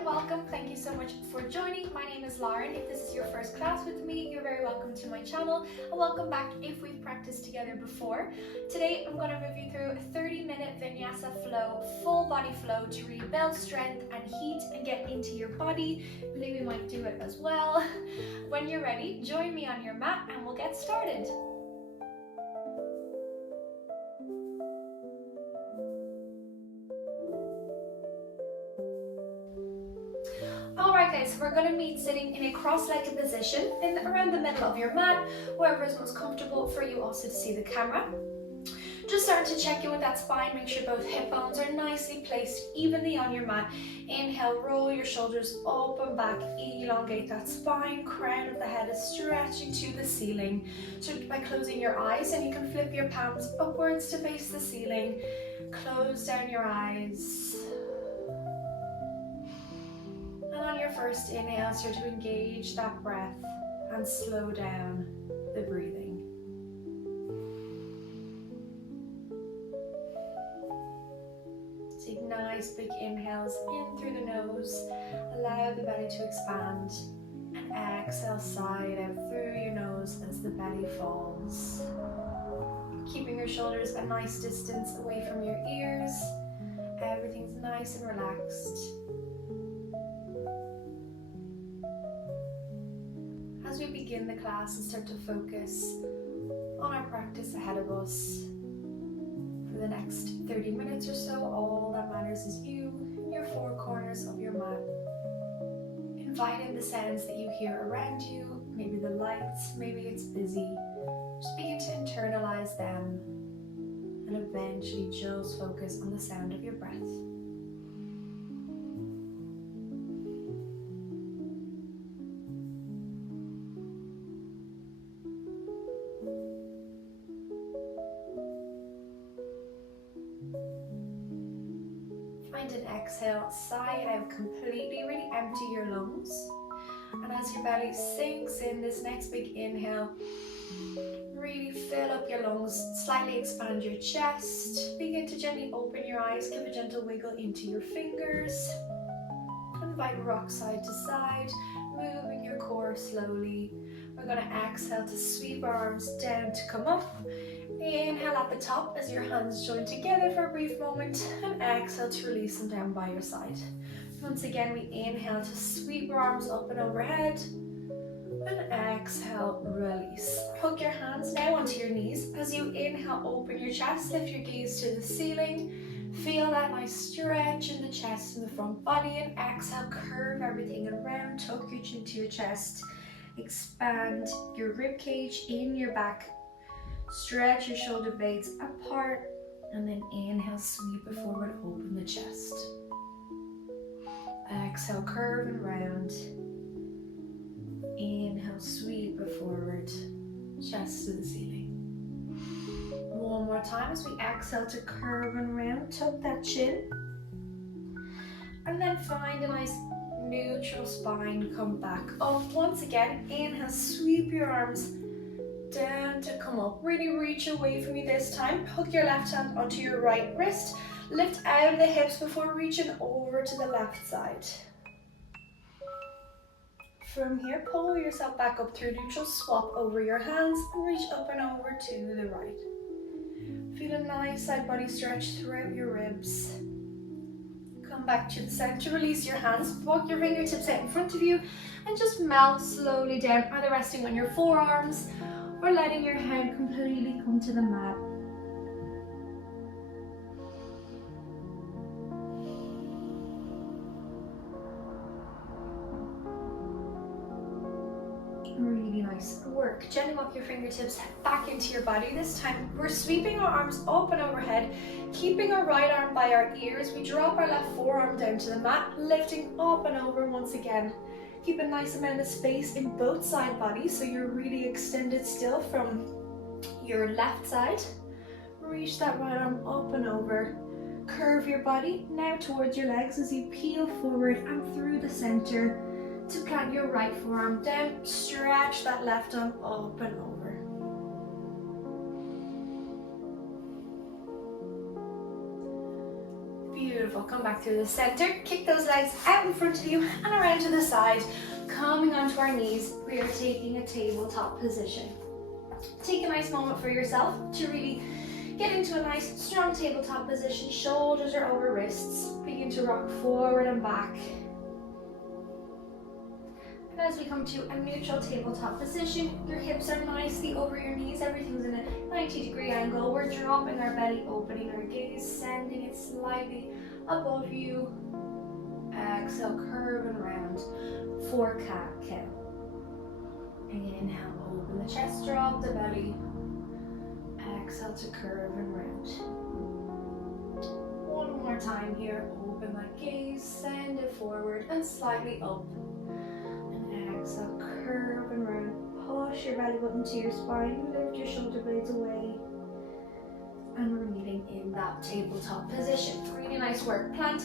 and welcome. Thank you so much for joining. My name is Lauren. If this is your first class with me, you're very welcome to my channel, and welcome back if we've practiced together before. Today I'm going to move you through a 30-minute vinyasa flow, full body flow to really build strength and heat and get into your body. Maybe we might do it as well. When you're ready, join me on your mat and we'll get started. Alright guys, so we're going to meet sitting in a cross-legged position around the middle of your mat, wherever is most comfortable for you also to see the camera. Just starting to check in with that spine, make sure both hip bones are nicely placed evenly on your mat. Inhale, roll your shoulders up and back, elongate that spine, crown of the head is stretching to the ceiling. So by closing your eyes, and you can flip your palms upwards to face the ceiling, close down your eyes. And on your first inhale, start to engage that breath and slow down the breathing. Take nice big inhales in through the nose, allow the belly to expand, and exhale side out through your nose as the belly falls. Keeping your shoulders a nice distance away from your ears, everything's nice and relaxed. As we begin the class and start to focus on our practice ahead of us, for the next 30 minutes or so, all that matters is you and your four corners of your mat. Invite in the sounds that you hear around you, maybe the lights, maybe it's busy. Just begin to internalize them and eventually just focus on the sound of your breath. Find an exhale, sigh it out completely, really empty your lungs. And as your belly sinks in, this next big inhale, really fill up your lungs, slightly expand your chest. Begin to gently open your eyes, give a gentle wiggle into your fingers. Invite rock side to side, moving your core slowly. We're going to exhale to sweep our arms down to come up. Inhale at the top as your hands join together for a brief moment, and exhale to release them down by your side. Once again, we inhale to sweep our arms up and overhead, and exhale, release. Hook your hands now onto your knees. As you inhale, open your chest, lift your gaze to the ceiling. Feel that nice stretch in the chest and the front body, and exhale, curve everything around, tuck your chin to your chest, expand your rib cage in your back. Stretch your shoulder blades apart, and then inhale, sweep it forward, open the chest. Exhale, curve and round. Inhale, sweep it forward, chest to the ceiling. One more time as we exhale to curve and round, tuck that chin. And then find a nice neutral spine, come back up. Once again, inhale, sweep your arms down to come up. Really reach away from you this time. Hook your left hand onto your right wrist. Lift out of the hips before reaching over to the left side. From here, pull yourself back up through neutral, swap over your hands, and reach up and over to the right. Feel a nice side body stretch throughout your ribs. Come back to the center, release your hands, walk your fingertips out in front of you, and just melt slowly down, either resting on your forearms or letting your head completely come to the mat. Really nice work. Gently walk your fingertips back into your body. This time we're sweeping our arms up and overhead, keeping our right arm by our ears. We drop our left forearm down to the mat, lifting up and over once again. Keep a nice amount of space in both side bodies so you're really extended still from your left side. Reach that right arm up and over. Curve your body now towards your legs as you peel forward and through the center to plant your right forearm down. Stretch that left arm up and over. Beautiful. Come back through the center. Kick those legs out in front of you and around to the side. Coming onto our knees, we are taking a tabletop position. Take a nice moment for yourself to really get into a nice strong tabletop position. Shoulders are over wrists. Begin to rock forward and back. And as we come to a neutral tabletop position, your hips are nicely over your knees. Everything's in a 90-degree angle. We're dropping our belly, opening our gaze, sending it slightly above you. Exhale, curve and round for cat-cow. Inhale, open the chest, drop the belly. Exhale to curve and round. One more time here. Open that gaze, send it forward and slightly up. And exhale, curve and round. Push your belly button to your spine. Lift your shoulder blades away. And we're meeting in that tabletop position. Really nice work. Plant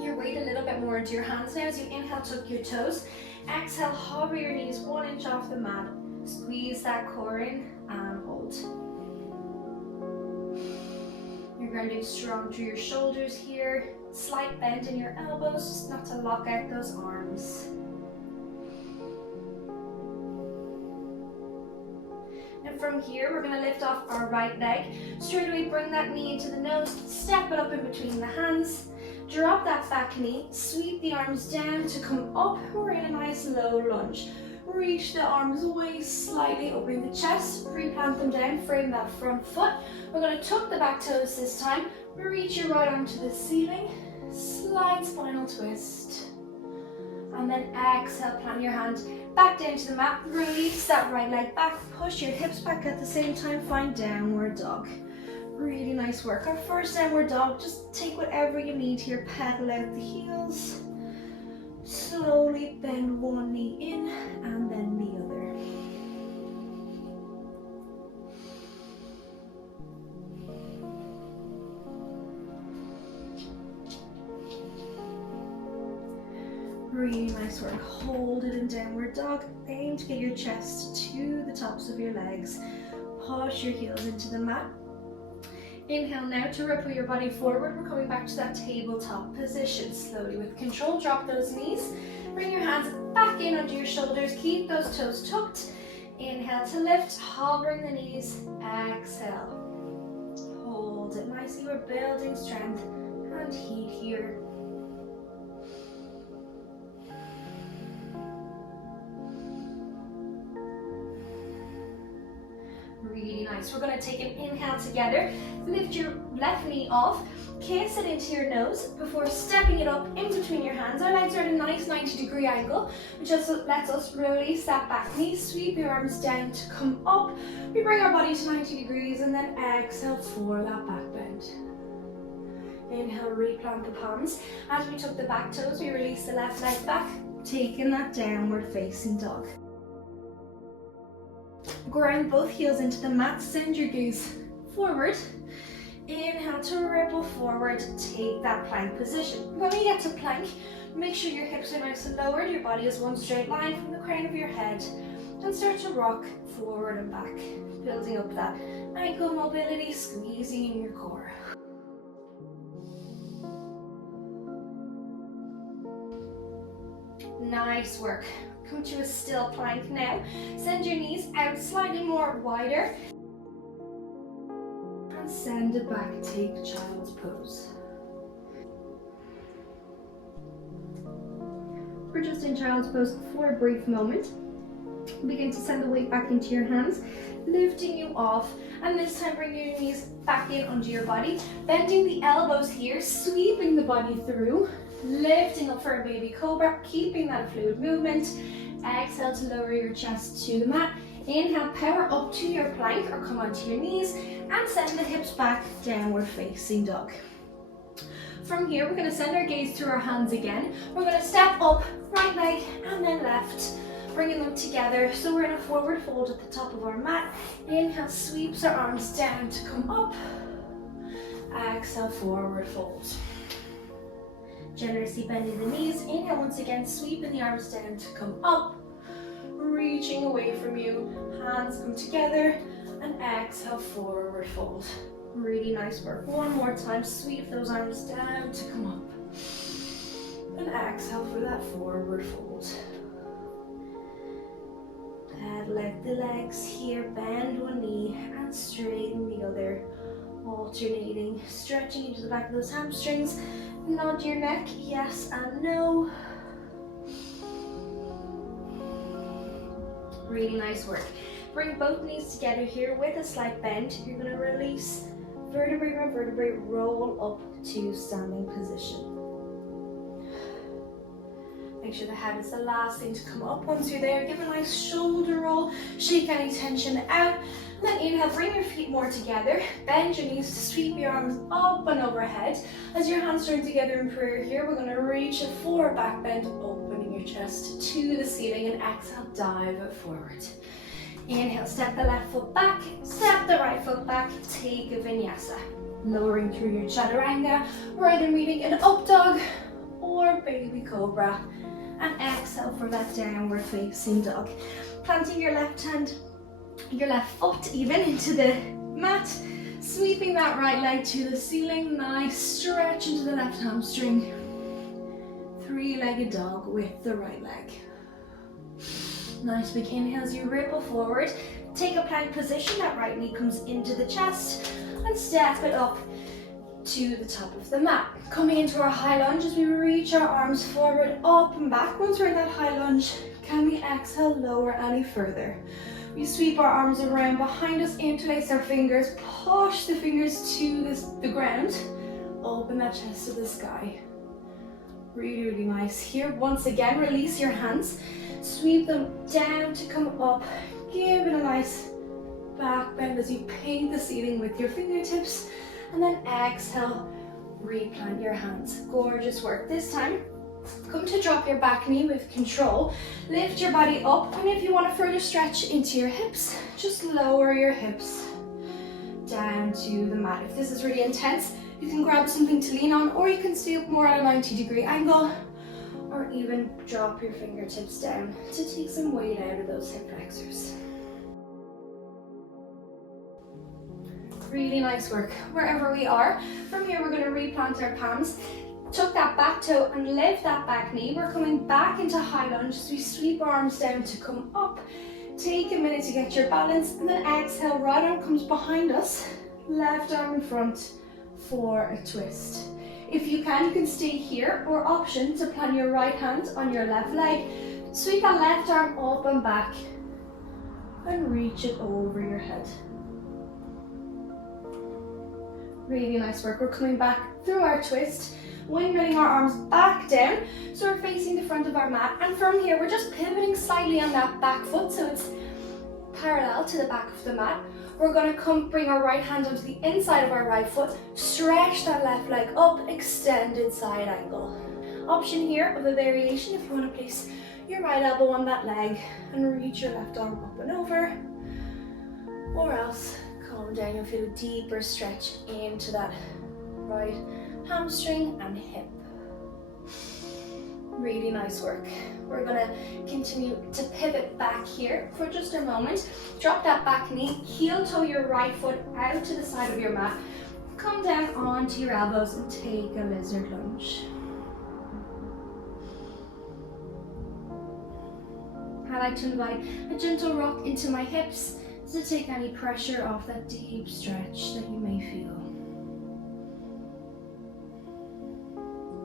your weight a little bit more into your hands now. As you inhale, tuck your toes. Exhale, hover your knees 1 inch off the mat. Squeeze that core in and hold. You're grounding strong through your shoulders here. Slight bend in your elbows, just not to lock out those arms. And from here, we're going to lift off our right leg. Straight away, bring that knee into the nose. Step it up in between the hands. Drop that back knee. Sweep the arms down to come up. We're in a nice low lunge. Reach the arms away slightly, opening the chest. Replant them down. Frame that front foot. We're going to tuck the back toes this time. Reach your right arm to the ceiling. Slight spinal twist. And then exhale, plant your hand back down to the mat. Release that right leg back. Push your hips back at the same time. Find downward dog. Really nice work. Our first downward dog, just take whatever you need here. Pedal out the heels. Slowly bend one knee in and then the other. Really nice work. Hold it in downward dog. Aim to get your chest to the tops of your legs. Push your heels into the mat. Inhale now to ripple your body forward. We're coming back to that tabletop position. Slowly with control, drop those knees. Bring your hands back in under your shoulders. Keep those toes tucked. Inhale to lift, hovering the knees. Exhale. Hold it nicely. We're building strength and heat here. Really nice. We're going to take an inhale together. Lift your left knee off. Kiss it into your nose before stepping it up in between your hands. Our legs are at a nice 90-degree angle, which just lets us release that back knee. Sweep your arms down to come up. We bring our body to 90 degrees and then exhale for that back bend. Inhale, replant the palms. As we tuck the back toes, we release the left leg back, taking that downward facing dog. Ground both heels into the mat, send your gaze forward. Inhale to ripple forward, take that plank position. When we get to plank, make sure your hips are nice and lowered, your body is one straight line from the crown of your head, and start to rock forward and back, building up that ankle mobility, squeezing in your core. Nice work. Come to a still plank now. Send your knees out slightly more wider. And send it back. Take child's pose. We're just in child's pose for a brief moment. Begin to send the weight back into your hands, lifting you off. And this time bring your knees back in under your body. Bending the elbows here, sweeping the body through. Lifting up for a baby cobra, keeping that fluid movement. Exhale to lower your chest to the mat. Inhale, power up to your plank or come onto your knees and send the hips back, downward facing dog. From here, we're going to send our gaze through our hands again. We're going to step up, right leg and then left, bringing them together. So we're in a forward fold at the top of our mat. Inhale, sweeps our arms down to come up. Exhale, forward fold. Generously bending the knees. Inhale once again, sweeping the arms down to come up. Reaching away from you. Hands come together and exhale, forward fold. Really nice work. One more time, sweep those arms down to come up. And exhale for that forward fold. Let the legs here, bend one knee and straighten the other. Alternating, stretching into the back of those hamstrings. Nod your neck, yes and no. Really nice work. Bring both knees together here with a slight bend. You're going to release vertebrae by vertebrae, roll up to standing position. Make sure the head is the last thing to come up. Once you're there, give a nice shoulder roll, shake any tension out. And then inhale, bring your feet more together. Bend your knees to sweep your arms up and overhead. As your hands join together in prayer here, we're going to reach it forward, back bend, opening your chest to the ceiling, and exhale, dive it forward. Inhale, step the left foot back, step the right foot back, take a vinyasa. Lowering through your chaturanga, rather than meeting an up dog or baby cobra. And exhale for that downward facing dog. Planting your left hand, your left foot even into the mat. Sweeping that right leg to the ceiling. Nice stretch into the left hamstring. Three-legged dog with the right leg. Nice big inhale as you ripple forward. Take a plank position. That right knee comes into the chest. And step it up to the top of the mat. Coming into our high lunge as we reach our arms forward, up and back. Once we're in that high lunge, can we exhale, lower any further? We sweep our arms around behind us, interlace our fingers, push the fingers to the ground, open that chest to the sky. Really, really nice. Here, once again, release your hands, sweep them down to come up, give it a nice back bend as you paint the ceiling with your fingertips. And then exhale, replant your hands. Gorgeous work. This time, come to drop your back knee with control. Lift your body up, and if you want to further stretch into your hips, just lower your hips down to the mat. If this is really intense, you can grab something to lean on, or you can stay up more at a 90-degree angle, or even drop your fingertips down to take some weight out of those hip flexors. Really nice work. Wherever we are, from here we're going to replant our palms. Tuck that back toe and lift that back knee. We're coming back into high lunge as we sweep our arms down to come up. Take a minute to get your balance, and then exhale, right arm comes behind us, left arm in front for a twist. If you can stay here, or option to plant your right hand on your left leg. Sweep that left arm up and back and reach it over your head. Really nice work. We're coming back through our twist, windmilling our arms back down, so we're facing the front of our mat, and from here we're just pivoting slightly on that back foot so it's parallel to the back of the mat. We're going to bring our right hand onto the inside of our right foot, stretch that left leg up, extended side angle. Option here of a variation if you want to place your right elbow on that leg and reach your left arm up and over, or else calm down and feel a deeper stretch into that right hamstring and hip. Really nice work. We're going to continue to pivot back here for just a moment. Drop that back knee, heel toe your right foot out to the side of your mat. Come down onto your elbows and take a lizard lunge. I like to invite a gentle rock into my hips to take any pressure off that deep stretch that you may feel.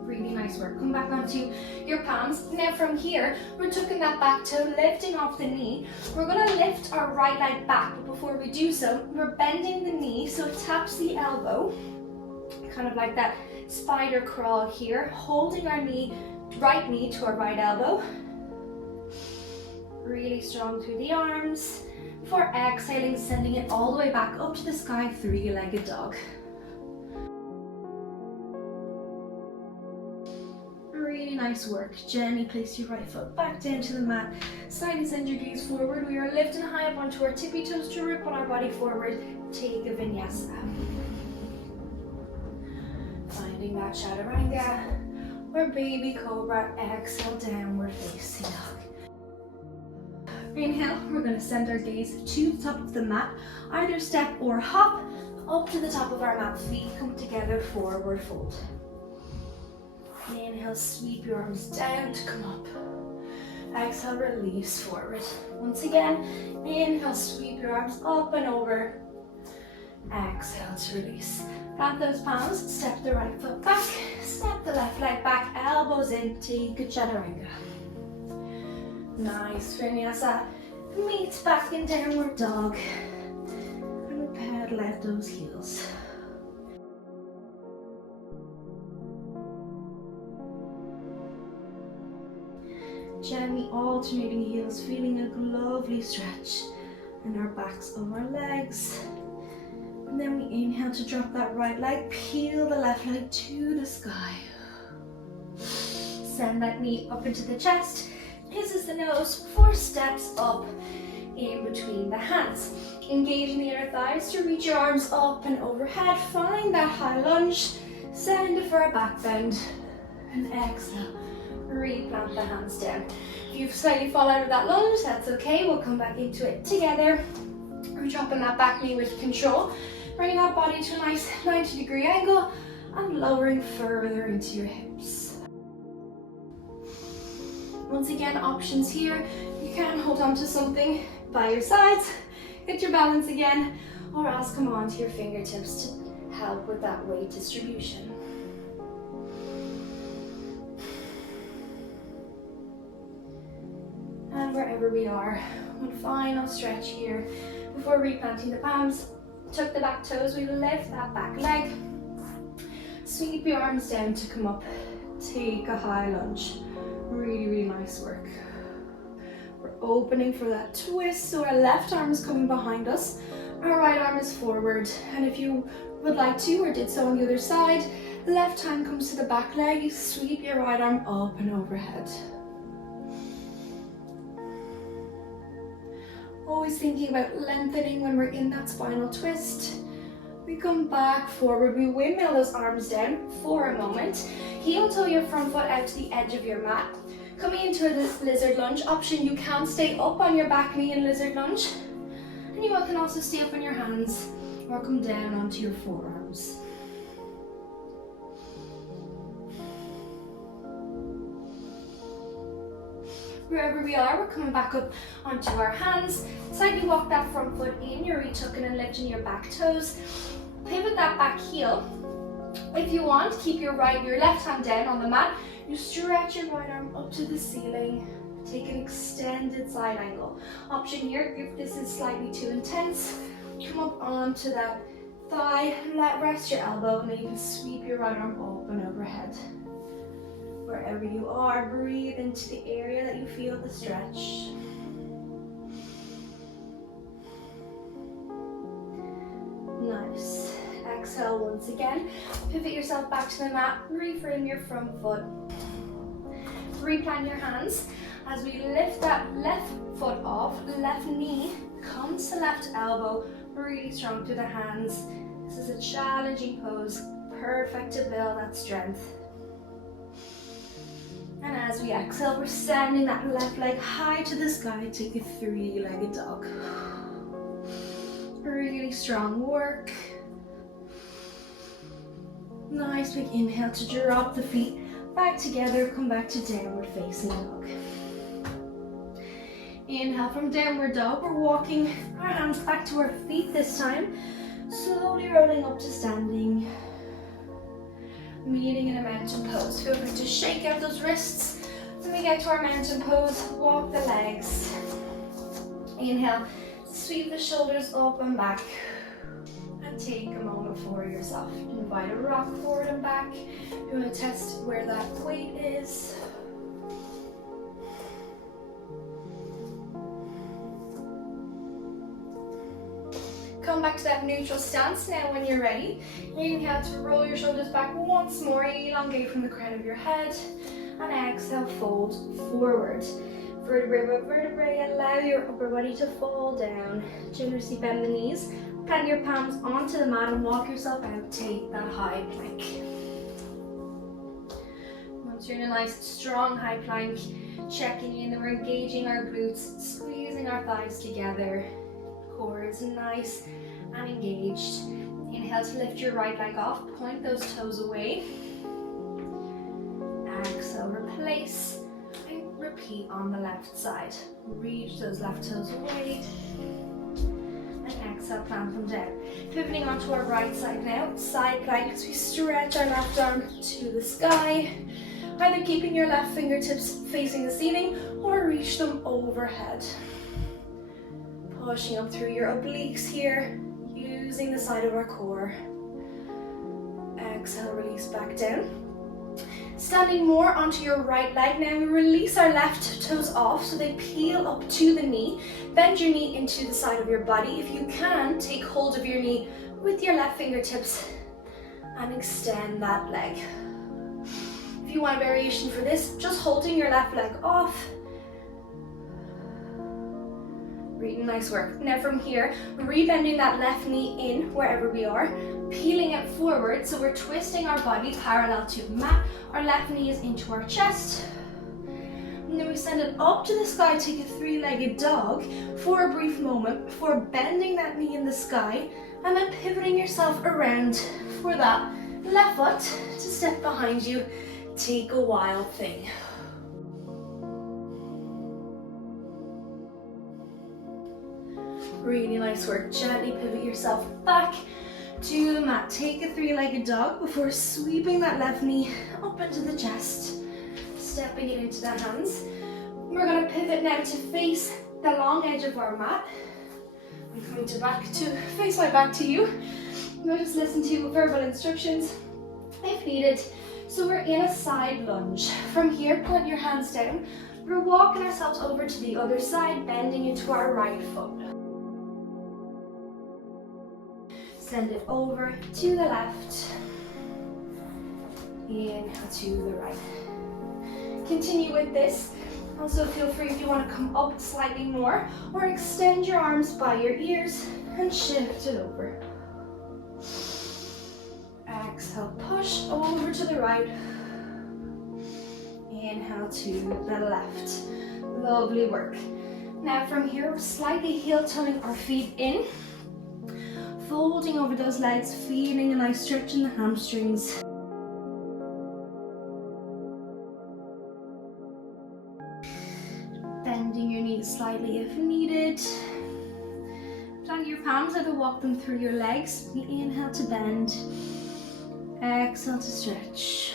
Really nice work. Come back onto your palms. Now from here, we're tucking that back toe, lifting off the knee. We're going to lift our right leg back, but before we do so, we're bending the knee so it taps the elbow, kind of like that spider crawl here, holding our right knee to our right elbow. Really strong through the arms. Before exhaling, sending it all the way back up to the sky, three-legged dog. Really nice work. Gently place your right foot back down to the mat. Slightly send your gaze forward. We are lifting high up onto our tippy toes to ripple our body forward. Take a vinyasa. Finding that chaturanga or baby cobra. Exhale, downward facing dog. Inhale, we're going to send our gaze to the top of the mat. Either step or hop Up to the top of our mat, feet come together, forward fold. Inhale, sweep your arms down to come up. Exhale, release forward. Once again, inhale, sweep your arms up and over. Exhale to release. Plant those palms, step the right foot back, step the left leg back, elbows in, take a chaturanga. Nice, vinyasa. Meet back in downward dog. And we pedal out those heels. Gently alternating heels, feeling a lovely stretch in our backs of our legs. And then we inhale to drop that right leg, peel the left leg to the sky. Send that knee up into the chest, kisses the nose, 4 steps up in between the hands. Engaging the inner thighs to reach your arms up and overhead. Find that high lunge, send it for a back bend, and exhale. Replant the hands down. If you've slightly fall out of that lunge, that's okay. We'll come back into it together. We're dropping that back knee with control. Bringing that body to a nice 90-degree angle and lowering further into your hips. Once again, options here. You can hold on to something by your sides, get your balance again, or else come on to your fingertips to help with that weight distribution. And wherever we are, one final stretch here before replanting the palms. Tuck the back toes, we lift that back leg. Sweep your arms down to come up. Take a high lunge. Really, really nice work. We're opening for that twist, so our left arm is coming behind us. Our right arm is forward. And if you would like to, or did so on the other side, the left hand comes to the back leg. You sweep your right arm up and overhead. Always thinking about lengthening when we're in that spinal twist. We come back forward, we windmill those arms down for a moment. Heel toe your front foot out to the edge of your mat. Coming into a lizard lunge option, you can stay up on your back knee in lizard lunge. And you can also stay up on your hands or come down onto your forearms. Wherever we are, we're coming back up onto our hands. Slightly walk that front foot in, you're retucking and lifting your back toes. Pivot that back heel. If you want, keep your left hand down on the mat. You stretch your right arm up to the ceiling. Take an extended side angle. Option here, if this is slightly too intense, come up onto that thigh, rest your elbow, and then you can sweep your right arm up and overhead. Wherever you are, breathe into the area that you feel the stretch. Nice. Exhale once again. Pivot yourself back to the mat. Reframe your front foot. Replant your hands. As we lift that left foot off, left knee comes to left elbow. Really strong through the hands. This is a challenging pose. Perfect to build that strength. And as we exhale, we're sending that left leg high to the sky. Take a 3-legged dog. Really strong work. Nice big inhale to drop the feet back together. Come back to downward facing dog. Inhale from downward dog. We're walking our hands back to our feet this time. Slowly rolling up to standing. Meeting in a mountain pose. Feel free to shake out those wrists. When we get to our mountain pose, walk the legs. Inhale, sweep the shoulders up and back. And take a moment for yourself. Invite a rock forward and back. You want to test where that weight is. Come back to that neutral stance now when you're ready. Inhale to roll your shoulders back once more, elongate from the crown of your head, and exhale, fold forward. Vertebrae by vertebrae, allow your upper body to fall down. Generously bend the knees, plant your palms onto the mat and walk yourself out, take that high plank. Once you're in a nice strong high plank, checking in that we're engaging our glutes, squeezing our thighs together. Core is nice and engaged. Inhale to lift your right leg off, point those toes away. Exhale, replace, and repeat on the left side. Reach those left toes away. And exhale, plant them down. Pivoting onto our right side now, side plank as we stretch our left arm to the sky. Either keeping your left fingertips facing the ceiling or reach them overhead. Pushing up through your obliques here, using the side of our core. Exhale, release back down. Standing more onto your right leg now, we release our left toes off so they peel up to the knee. Bend your knee into the side of your body. If you can, take hold of your knee with your left fingertips and extend that leg. If you want a variation for this, just holding your left leg off. Really nice work. Now from here, rebending that left knee in wherever we are, peeling it forward so we're twisting our body parallel to the mat. Our left knee is into our chest. And then we send it up to the sky, take a three-legged dog for a brief moment before bending that knee in the sky and then pivoting yourself around for that left foot to step behind you. Take a wild thing. Really nice work. Gently pivot yourself back to the mat. Take a three-legged dog before sweeping that left knee up into the chest, stepping it into the hands. We're going to pivot now to face the long edge of our mat. I'm coming to face my back to you. We'll just listen to verbal instructions if needed. So we're in a side lunge. From here, point your hands down. We're walking ourselves over to the other side, bending into our right foot. Send it over to the left. Inhale to the right. Continue with this. Also feel free if you want to come up slightly more or extend your arms by your ears and shift it over. Exhale, push over to the right. Inhale to the left. Lovely work. Now from here, we're slightly heel-toeing our feet in. Folding over those legs, feeling a nice stretch in the hamstrings. Bending your knees slightly if needed. Plant your palms, either walk them through your legs. We inhale to bend. Exhale to stretch.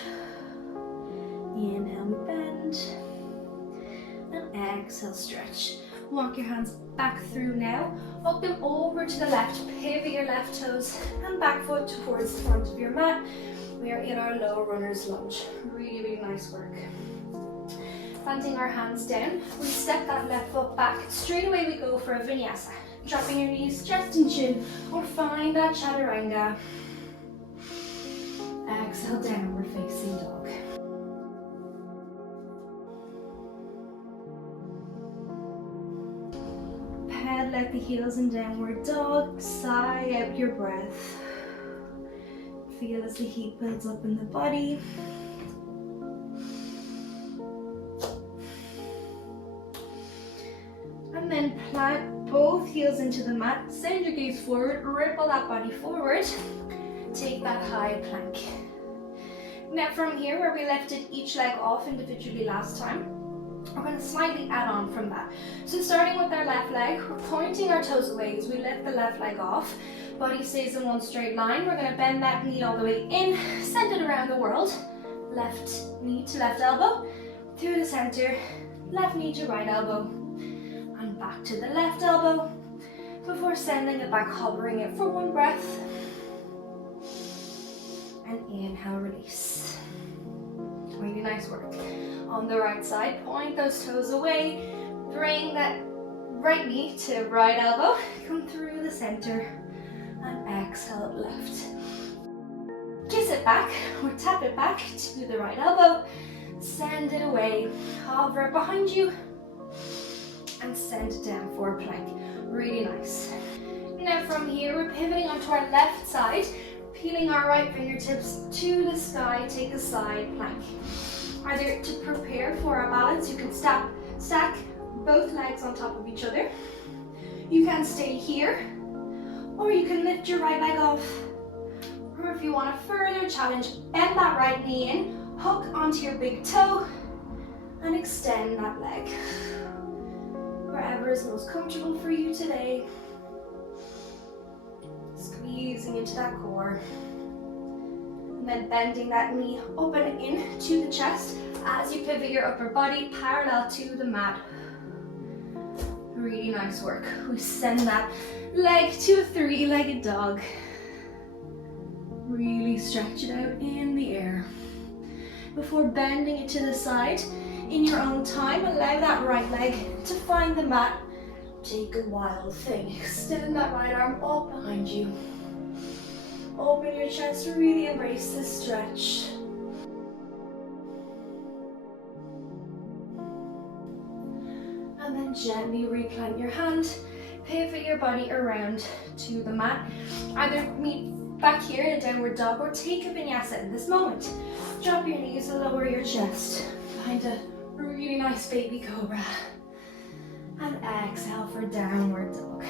Inhale, we bend. And exhale, stretch. Walk your hands back through now. Walk them over to the left. Pivot your left toes and back foot towards the front of your mat. We are in our low runner's lunge. Really, really nice work. Planting our hands down, we step that left foot back. Straight away we go for a vinyasa. Dropping your knees, chest and chin, or find that chaturanga. Exhale, downward facing dog. Let the heels in downward dog. Sigh out your breath. Feel as the heat builds up in the body. And then plant both heels into the mat. Send your gaze forward. Ripple that body forward. Take that high plank. Now from here, where we lifted each leg off individually last time, we're going to slightly add on from that. So starting with our left leg, we're pointing our toes away as we lift the left leg off. Body stays in one straight line. We're going to bend that knee all the way in, send it around the world. Left knee to left elbow, through the center, left knee to right elbow, and back to the left elbow, before sending it back, hovering it for one breath. And inhale, release. Really nice work. On the right side, point those toes away, bring that right knee to right elbow, come through the center, and exhale left. Kiss it back, or tap it back to the right elbow, send it away, hover it behind you, and send it down for a plank. Really nice. Now from here, we're pivoting onto our left side, peeling our right fingertips to the sky, take a side plank. Either to prepare for our balance, you can stack both legs on top of each other. You can stay here, or you can lift your right leg off Or if you want a further challenge, bend that right knee in, hook onto your big toe, and extend that leg. Wherever is most comfortable for you today. Squeezing into that core. And then bending that knee up and in to the chest as you pivot your upper body parallel to the mat. Really nice work. We send that leg to a three-legged dog. Really stretch it out in the air. Before bending it to the side, in your own time, allow that right leg to find the mat. Take a wild thing. Extend that right arm up behind you. Open your chest, really embrace the stretch. And then gently replant your hand, pivot your body around to the mat. Either meet back here in a downward dog or take a vinyasa in this moment. Drop your knees, lower your chest. Find a really nice baby cobra. And exhale for downward dog.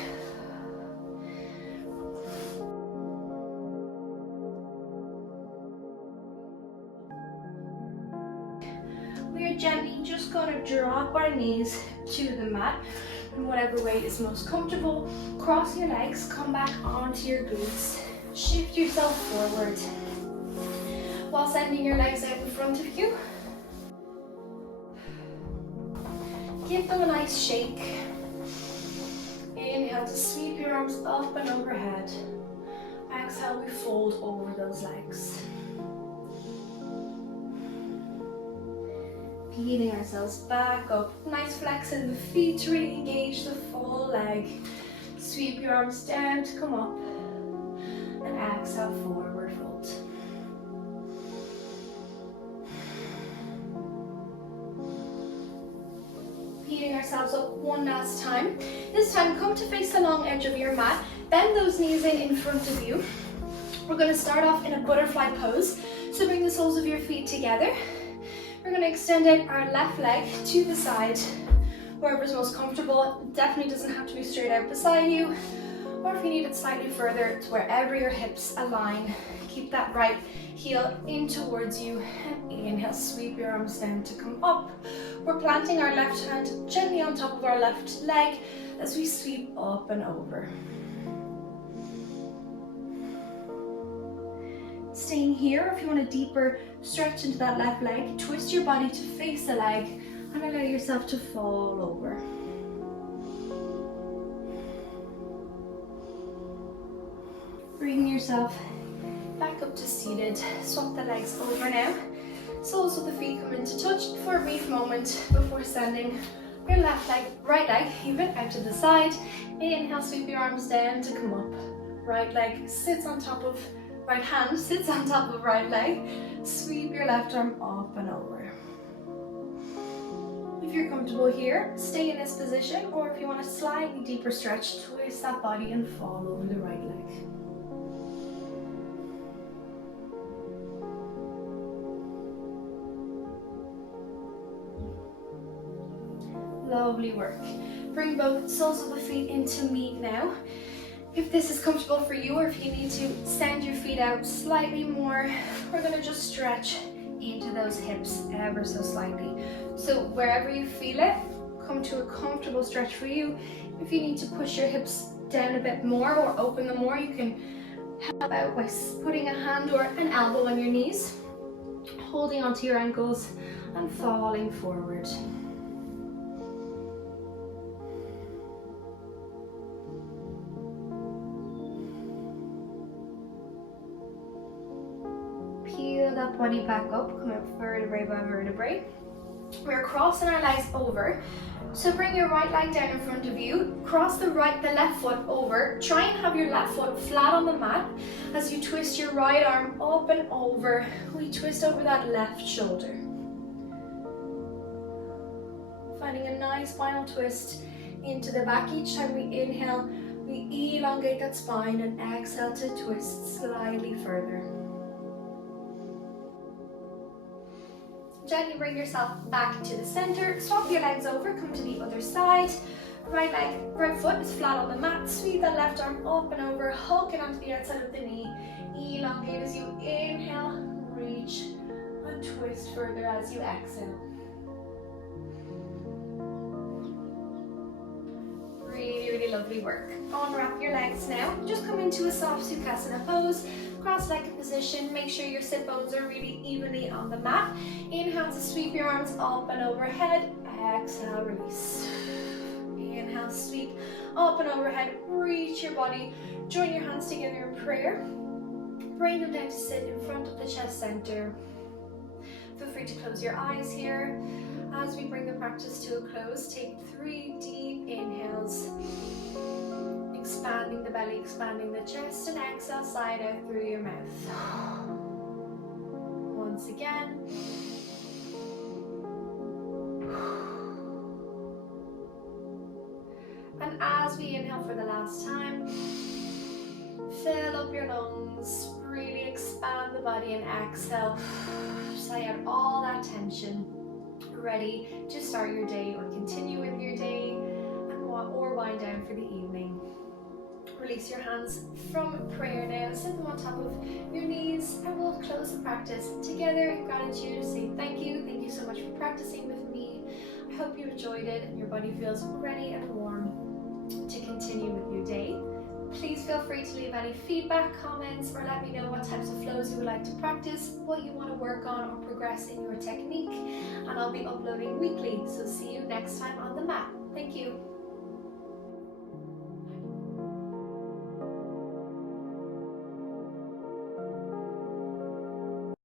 We are gently just going to drop our knees to the mat in whatever way is most comfortable. Cross your legs, come back onto your glutes. Shift yourself forward while sending your legs out in front of you. Give them a nice shake. Inhale to sweep your arms up and overhead. Exhale, we fold over those legs. Feeding ourselves back up. Nice flex in the feet to really engage the full leg. Sweep your arms down to come up. And exhale, forward fold. Heating ourselves up one last time. This time, come to face the long edge of your mat. Bend those knees in front of you. We're going to start off in a butterfly pose. So bring the soles of your feet together. We're going to extend out our left leg to the side, wherever's most comfortable. It definitely doesn't have to be straight out beside you. Or if you need it slightly further, to wherever your hips align. Keep that right heel in towards you. And inhale, sweep your arms down to come up. We're planting our left hand gently on top of our left leg as we sweep up and over. Staying here, if you want a deeper stretch into that left leg, twist your body to face the leg and allow yourself to fall over. Bring yourself back up to seated. Swap the legs over now. Soles of the feet come into touch for a brief moment before sending your left leg, right leg, even out to the side. Inhale, sweep your arms down to come up. Right leg sits on top of, right hand sits on top of right leg. Sweep your left arm up and over. If you're comfortable here, stay in this position, or if you want a slightly deeper stretch, twist that body and fall over the right leg. Lovely work. Bring both soles of the feet into meet now. If this is comfortable for you, or if you need to send your feet out slightly more, we're going to just stretch into those hips ever so slightly. So wherever you feel it, come to a comfortable stretch for you. If you need to push your hips down a bit more or open them more, you can help out by putting a hand or an elbow on your knees, holding onto your ankles and falling forward. Peel that body back up, come up vertebrae by vertebrae. We're crossing our legs over. So bring your right leg down in front of you, cross the left foot over. Try and have your left foot flat on the mat as you twist your right arm up and over. We twist over that left shoulder. Finding a nice final twist into the back. Each time we inhale, we elongate that spine, and exhale to twist slightly further. Gently bring yourself back to the center. Swap your legs over, come to the other side. Right foot is flat on the mat. Sweep that left arm up and over, hooking onto the outside of the knee. elongate as you inhale, reach and twist further as you exhale. Really, really lovely work. Unwrap your legs now. Just come into a soft Sukhasana pose, cross-legged position. Make sure your sit bones are really evenly on the mat. Inhale to sweep your arms up and overhead. Exhale, release. Inhale, sweep up and overhead. Reach your body. Join your hands together in prayer. Bring them down to sit in front of the chest center. Feel free to close your eyes here. As we bring the practice to a close, take 3 deep inhales. Expanding the belly, expanding the chest, and exhale, side out through your mouth. Once again. And as we inhale for the last time, fill up your lungs, really expand the body, and exhale, sigh out all that tension. Ready to start your day or continue with your day, or wind down for the evening. Release your hands from prayer now, sit them on top of your knees, and we'll close the practice together in gratitude. Say thank you so much for practicing with me. I hope you enjoyed it and your body feels ready and warm to continue with your day. Please feel free to leave any feedback, comments, or let me know what types of flows you would like to practice, what you want to work on or progress in your technique, and I'll be uploading weekly, so see you next time on the mat. Thank you.